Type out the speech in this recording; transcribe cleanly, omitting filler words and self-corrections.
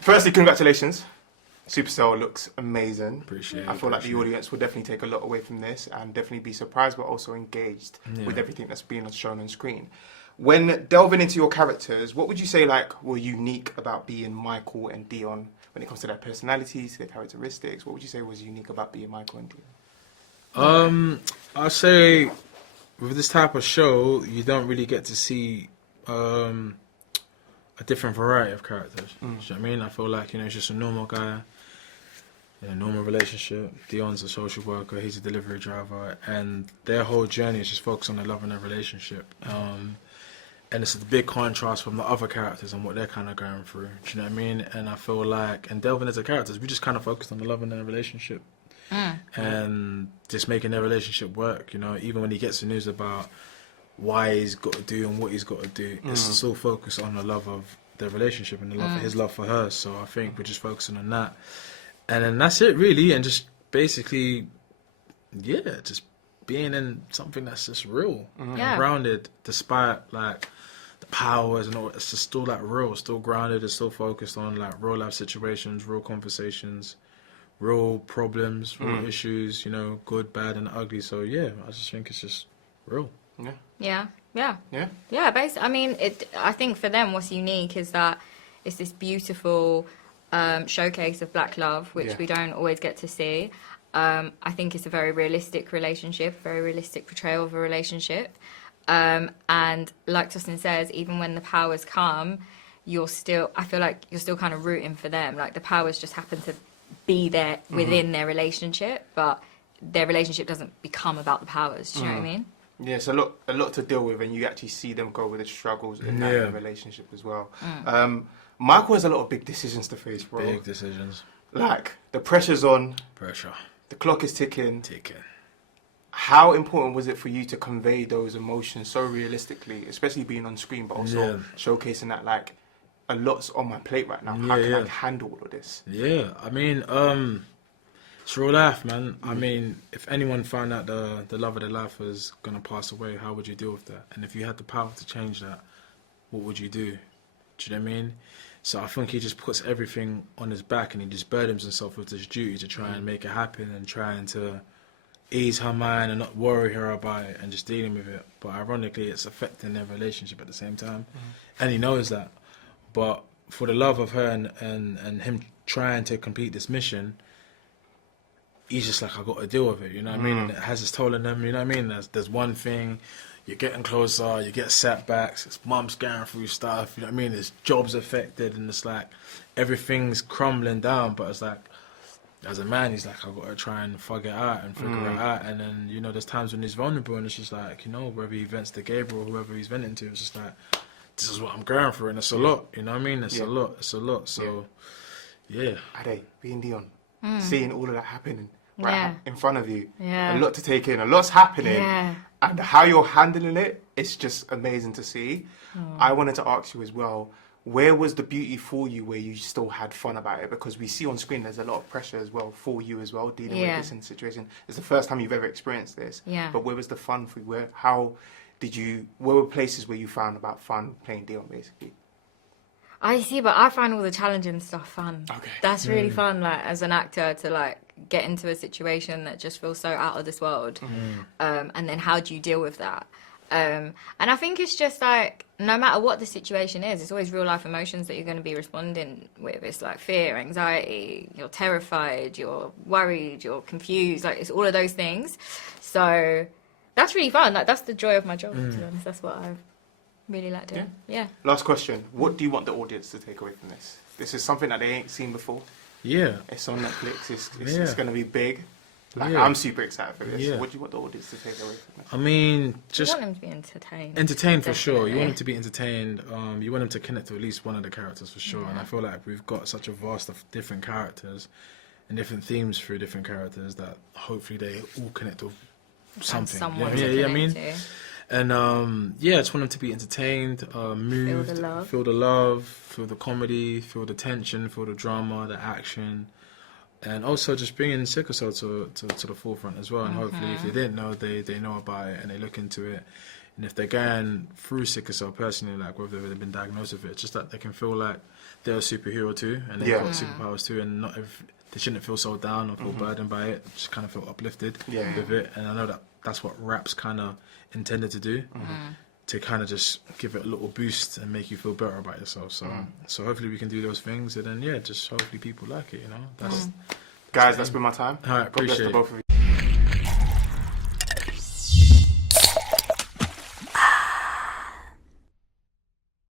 Firstly, congratulations. Supercell looks amazing. Appreciate it. I feel like the audience will definitely take a lot away from this and definitely be surprised but also engaged with everything that's being shown on screen. When delving into your characters, what would you say were unique about being Michael and Dion when it comes to their personalities, to their characteristics? What would you say was unique about being Michael and Dion? I'd say with this type of show, you don't really get to see a different variety of characters. Do you know what I mean? I feel like, it's just a normal guy in a normal relationship. Dion's a social worker, he's a delivery driver, and their whole journey is just focused on their love and their relationship. And it's a big contrast from the other characters and what they're kind of going through. Do you know what I mean? And I feel like, and delving into characters, we just kind of focused on the love and their relationship. And just making their relationship work, even when he gets the news about why he's got to do and what he's got to do, it's still focused on the love of their relationship and the love his love for her. So I think we're just focusing on that. And then that's it really, and just basically, just being in something that's just real and grounded, despite like the powers and all. It's just still like real, still grounded, it's still focused on like real life situations, real conversations, real problems, real issues, good, bad, and ugly. So I just think it's just real. Yeah. Basically, I mean, I think for them, what's unique is that it's this beautiful showcase of black love, which we don't always get to see. I think it's a very realistic relationship, very realistic portrayal of a relationship. And like Tosin says, even when the powers come, I feel like you're still kind of rooting for them. Like the powers just happen to be there within their relationship, but their relationship doesn't become about the powers. Do you know what I mean? Yeah, it's a lot to deal with, and you actually see them go with the struggles in that relationship as well. Michael has a lot of big decisions to face, bro. Big decisions. Like, the pressure's on. Pressure. The clock is ticking. How important was it for you to convey those emotions so realistically, especially being on screen, but also showcasing that, like, a lot's on my plate right now. How can I handle all of this? Yeah, I mean, it's real life, man. I mean, if anyone found out the love of their life was going to pass away, how would you deal with that? And if you had the power to change that, what would you do? Do you know what I mean? So I think he just puts everything on his back and he just burdens himself with this duty to try and make it happen and trying to ease her mind and not worry her about it and just dealing with it. But ironically, it's affecting their relationship at the same time. And he knows that. But for the love of her and him trying to complete this mission, he's just like, I got to deal with it, you know what I mean? And it has its toll on them, you know what I mean? There's one thing, you're getting closer, you get setbacks, it's mum's going through stuff, you know what I mean? There's jobs affected, and it's like, everything's crumbling down, but it's like, as a man, he's like, I've got to try and figure it out and figure it out. And then, there's times when he's vulnerable, and it's just like, whether he vents to Gabriel or whoever he's venting to, it's just like, this is what I'm going through, and it's a lot, you know what I mean? It's a lot, so, Ade, being Dion, seeing all of that happening in front of you, a lot to take in, a lot's happening, and how you're handling it, it's just amazing to see. I wanted to ask you as well, where was the beauty for you where you still had fun about it? Because we see on screen there's a lot of pressure as well for you as well, dealing with this in situation. It's the first time you've ever experienced this, but where was the fun for you? Where were places where you found about fun playing Dion, basically? I see, but I find all the challenging stuff fun. Okay. That's really fun, like, as an actor, to, like, get into a situation that just feels so out of this world. And then how do you deal with that? And I think it's just, like, no matter what the situation is, it's always real-life emotions that you're going to be responding with. It's, like, fear, anxiety, you're terrified, you're worried, you're confused. Like, it's all of those things. So that's really fun. Like, that's the joy of my job, to be honest. That's what I've really like doing. Yeah. Last question. What do you want the audience to take away from this? This is something that they ain't seen before. Yeah. It's on Netflix. It's going to be big. Like, I'm super excited for this. Yeah. What do you want the audience to take away from this? I mean, just... You want them to be entertained. Entertained, for sure. You want them to be entertained. You want them to connect to at least one of the characters, for sure. Yeah. And I feel like we've got such a vast of different characters and different themes through different characters that hopefully they all connect to something. I mean, and I just want them to be entertained, moved, feel the love, feel the comedy, feel the tension, feel the drama, the action, and also just bringing sickle cell to the forefront as well. And hopefully, if they didn't know, they know about it and they look into it. And if they're going through sickle cell personally, like whether they've been diagnosed with it, it's just that they can feel like they're a superhero too, and they've got superpowers too, and not if they shouldn't feel so down or feel burdened by it. Just kind of feel uplifted with it. And I know that that's what rap's kind of intended to do, to kind of just give it a little boost and make you feel better about yourself. So, so hopefully we can do those things, and then just hopefully people like it. You know, that's guys. That's been my time. All right, appreciate God bless the both of you.